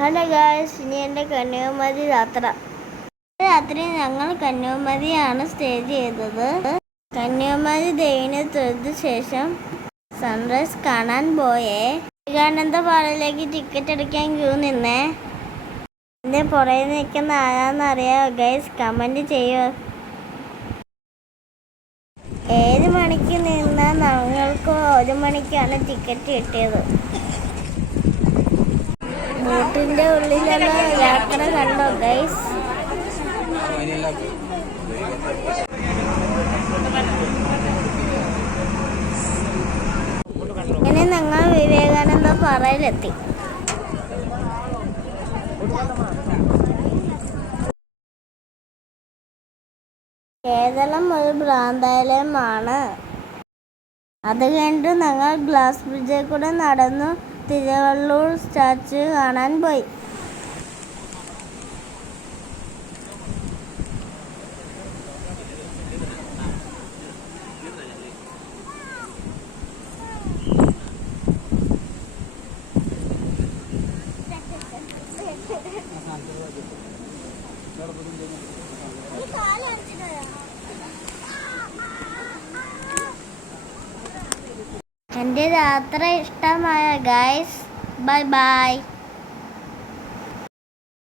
Hello guys, ഇനി എൻ്റെ കന്യാകുമാരി യാത്ര. രാത്രി ഞങ്ങൾ കന്യാകുമാരിയാണ് സ്റ്റേ ചെയ്തത്. കന്യാകുമാരി ദേവിനെ തൊഴുത ശേഷം സൺറൈസ് കാണാൻ പോയേ. വിവേകാനന്ദ പാറയിലേക്ക് ടിക്കറ്റ് എടുക്കാൻ ക്യൂ നിന്നേ. എൻ്റെ പുറകെ നിൽക്കുന്ന ആരാന്നറിയാമോ ഗൈസ്? കമൻറ്റ് ചെയ്യോ. 7 മണിക്ക് നിന്നാൽ ഞങ്ങൾക്ക് 1 മണിക്കാണ് ടിക്കറ്റ് കിട്ടിയത്. ബോട്ടിൻ്റെ ഉള്ളിലുള്ള യാത്ര കണ്ടോ ഗൈസ്? ഇങ്ങനെ ഞങ്ങൾ വിവേകാനന്ദ പാറയിലെത്തി. കേരളം ഒരു ഭ്രാന്താലയമാണ്. അത് കഴിഞ്ഞിട്ട് ഞങ്ങൾ ഗ്ലാസ് ബ്രിഡ്ജിൽ കൂടെ നടന്നു തിരുവള്ളൂർ സ്റ്റാച്യു കാണാൻ പോയി. എൻ്റെ യാത്ര ഇഷ്ടമായ ഗൈസ്, ബൈ ബൈ.